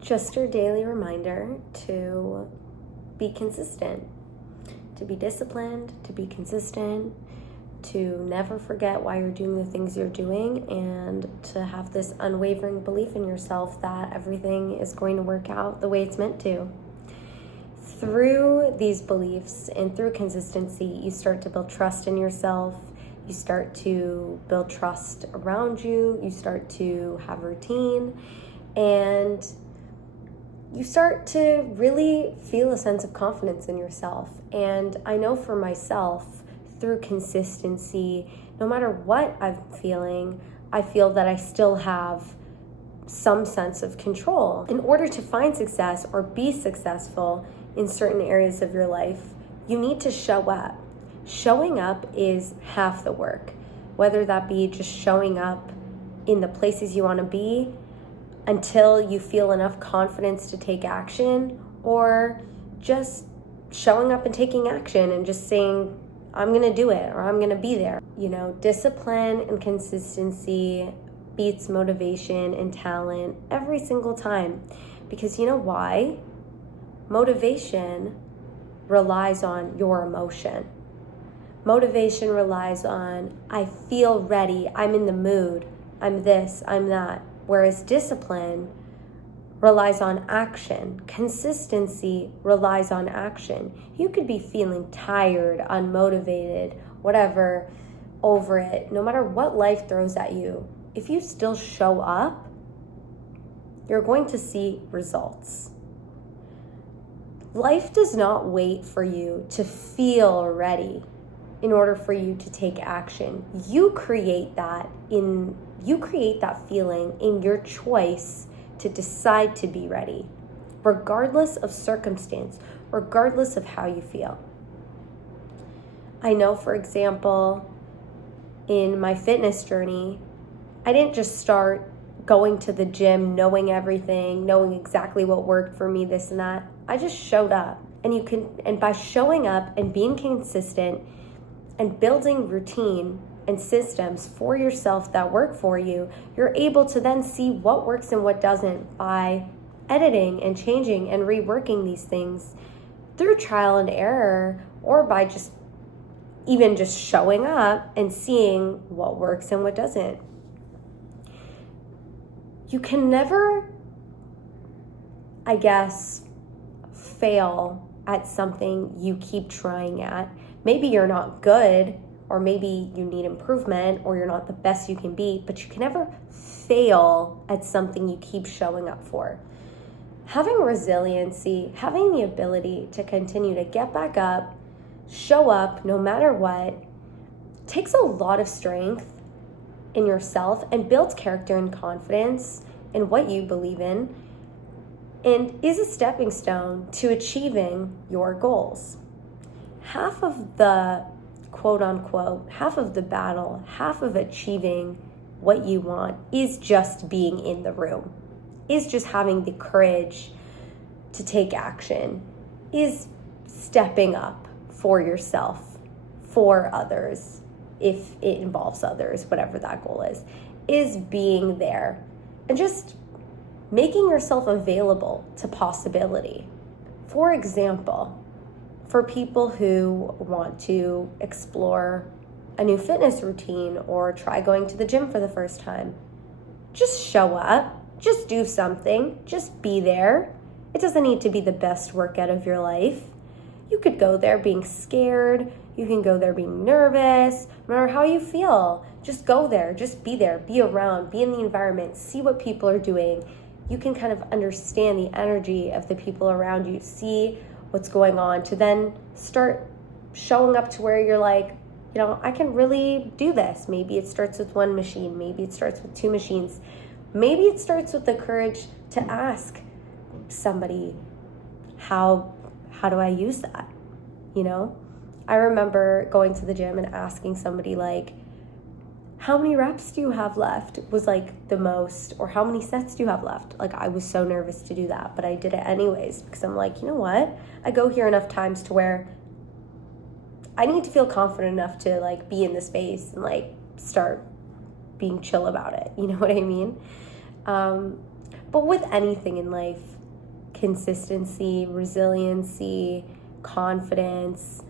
just your daily reminder to be consistent, to be disciplined, to be consistent, to never forget why you're doing the things you're doing, and to have this unwavering belief in yourself that everything is going to work out the way it's meant to. Through these beliefs and through consistency, you start to build trust in yourself. You start to build trust around you. You start to have routine, and you start to really feel a sense of confidence in yourself. And I know for myself, through consistency, no matter what I'm feeling, I feel that I still have some sense of control. In order to find success or be successful in certain areas of your life, you need to show up. Showing up is half the work, whether that be just showing up in the places you want to be until you feel enough confidence to take action, or just showing up and taking action and just saying, I'm going to do it, or I'm going to be there. Discipline and consistency beats motivation and talent every single time. Because you know why? Motivation relies on your emotion. Motivation relies on, I feel ready, I'm in the mood, I'm this, I'm that. Whereas discipline relies on action. Consistency relies on action. You could be feeling tired, unmotivated, whatever, over it. No matter what life throws at you, if you still show up, you're going to see results. Life does not wait for you to feel ready in order for you to take action. You create that feeling in your choice to decide to be ready, regardless of circumstance, regardless of how you feel. I know, for example, in my fitness journey, I didn't just start going to the gym, knowing everything, knowing exactly what worked for me, this and that. I just showed up. And by showing up and being consistent and building routine and systems for yourself that work for you, you're able to then see what works and what doesn't by editing and changing and reworking these things through trial and error, or by just showing up and seeing what works and what doesn't. You can never, fail at something you keep trying at. Maybe you're not good, or maybe you need improvement, or you're not the best you can be, but you can never fail at something you keep showing up for. Having resiliency, having the ability to continue to get back up, show up no matter what, takes a lot of strength in yourself and builds character and confidence in what you believe in, and is a stepping stone to achieving your goals. Half of the quote unquote, half of the battle, half of achieving what you want is just being in the room, is just having the courage to take action, is stepping up for yourself, for others, if it involves others, whatever that goal is being there and just making yourself available to possibility. For example, for people who want to explore a new fitness routine or try going to the gym for the first time, just show up, just do something, just be there. It doesn't need to be the best workout of your life. You could go there being scared, you can go there being nervous, no matter how you feel. Just go there, just be there, be around, be in the environment, see what people are doing. You can kind of understand the energy of the people around you, see what's going on, to then start showing up to where you're like, I can really do this. Maybe it starts with one machine, maybe it starts with two machines, maybe it starts with the courage to ask somebody, how do I use that? I remember going to the gym and asking somebody like, how many reps do you have left? Was like the most, or how many sets do you have left? Like, I was so nervous to do that, but I did it anyways, because I'm like, you know what? I go here enough times to where I need to feel confident enough to like be in the space and like start being chill about it. You know what I mean? But with anything in life, consistency, resiliency, confidence,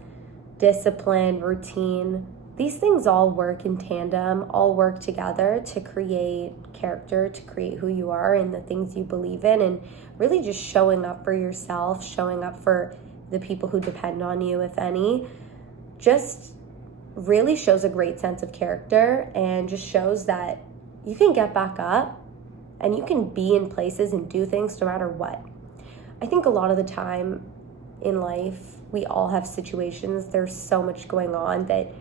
discipline, routine, these things all work in tandem, all work together to create character, to create who you are and the things you believe in, and really just showing up for yourself, showing up for the people who depend on you, if any, just really shows a great sense of character and just shows that you can get back up and you can be in places and do things no matter what. I think a lot of the time in life, we all have situations, there's so much going on that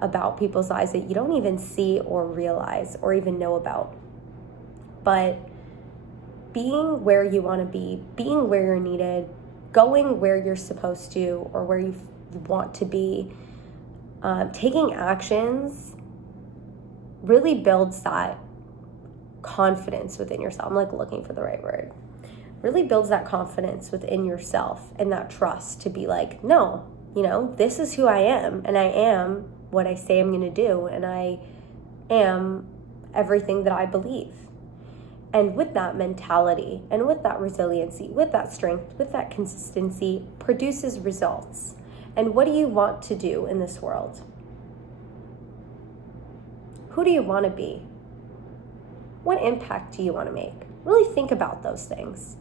about people's lives that you don't even see or realize or even know about. But being where you want to be, being where you're needed, going where you're supposed to or where you want to be, taking actions really builds that confidence within yourself. I'm like looking for the right word. Really builds that confidence within yourself and that trust to be like, no, this is who I am, and I am what I say I'm going to do, and I am everything that I believe. And with that mentality and with that resiliency, with that strength, with that consistency, produces results. And what do you want to do in this world? Who do you want to be? What impact do you want to make? Really think about those things.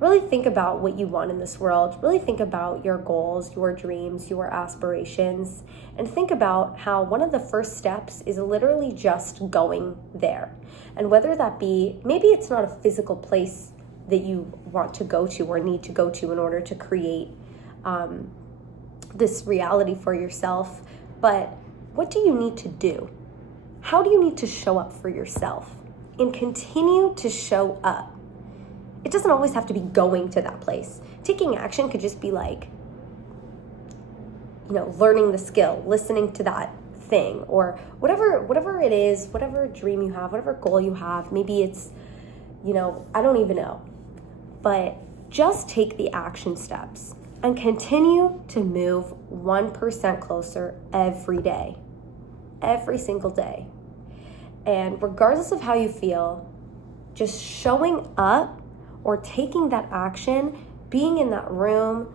Really think about what you want in this world. Really think about your goals, your dreams, your aspirations, and think about how one of the first steps is literally just going there. And whether that be, maybe it's not a physical place that you want to go to or need to go to in order to create this reality for yourself, but what do you need to do? How do you need to show up for yourself? And continue to show up. It doesn't always have to be going to that place. Taking action could just be like, learning the skill, listening to that thing, or whatever it is, whatever dream you have, whatever goal you have. Maybe it's, I don't even know. But just take the action steps and continue to move 1% closer every day, every single day. And regardless of how you feel, just showing up or taking that action, being in that room,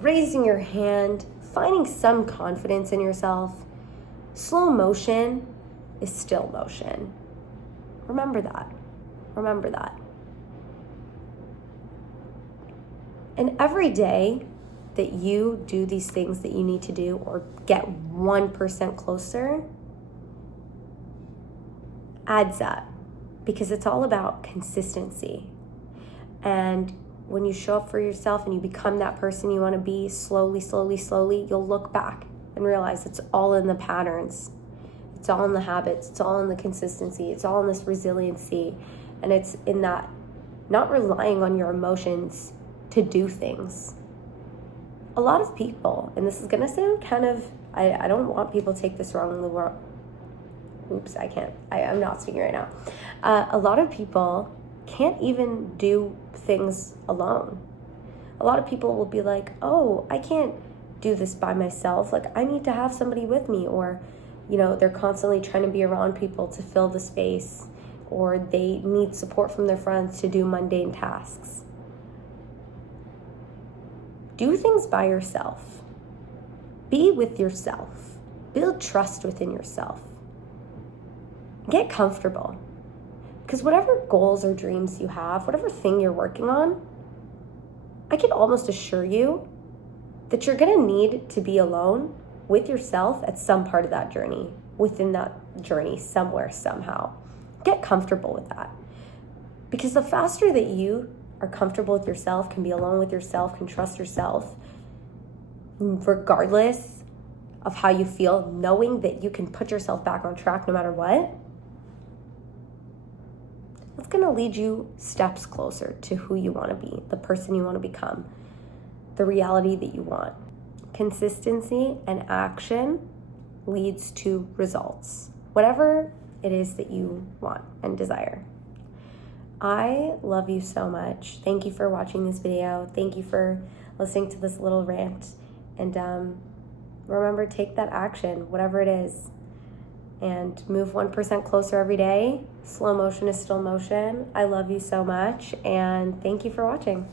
raising your hand, finding some confidence in yourself. Slow motion is still motion. Remember that. Remember that. And every day that you do these things that you need to do or get 1% closer adds up, because it's all about consistency. And when you show up for yourself and you become that person you want to be, slowly, you'll look back and realize it's all in the patterns. It's all in the habits. It's all in the consistency. It's all in this resiliency. And it's in that not relying on your emotions to do things. A lot of people, and this is going to sound kind of, I don't want people to take this wrong in the world. Oops, I can't. I'm not speaking right now. A lot of people can't even do things alone. A lot of people will be like, oh, I can't do this by myself. Like, I need to have somebody with me. Or, they're constantly trying to be around people to fill the space. Or they need support from their friends to do mundane tasks. Do things by yourself. Be with yourself. Build trust within yourself. Get comfortable. Because whatever goals or dreams you have, whatever thing you're working on, I can almost assure you that you're going to need to be alone with yourself at some part of that journey, within that journey, somewhere, somehow. Get comfortable with that. Because the faster that you are comfortable with yourself, can be alone with yourself, can trust yourself, regardless of how you feel, knowing that you can put yourself back on track no matter what, it's going to lead you steps closer to who you want to be, the person you want to become, the reality that you want. Consistency and action leads to results, whatever it is that you want and desire. I love you so much. Thank you for watching this video. Thank you for listening to this little rant. And remember, take that action, whatever it is, and move 1% closer every day Slow motion is still motion. I love you so much, and thank you for watching.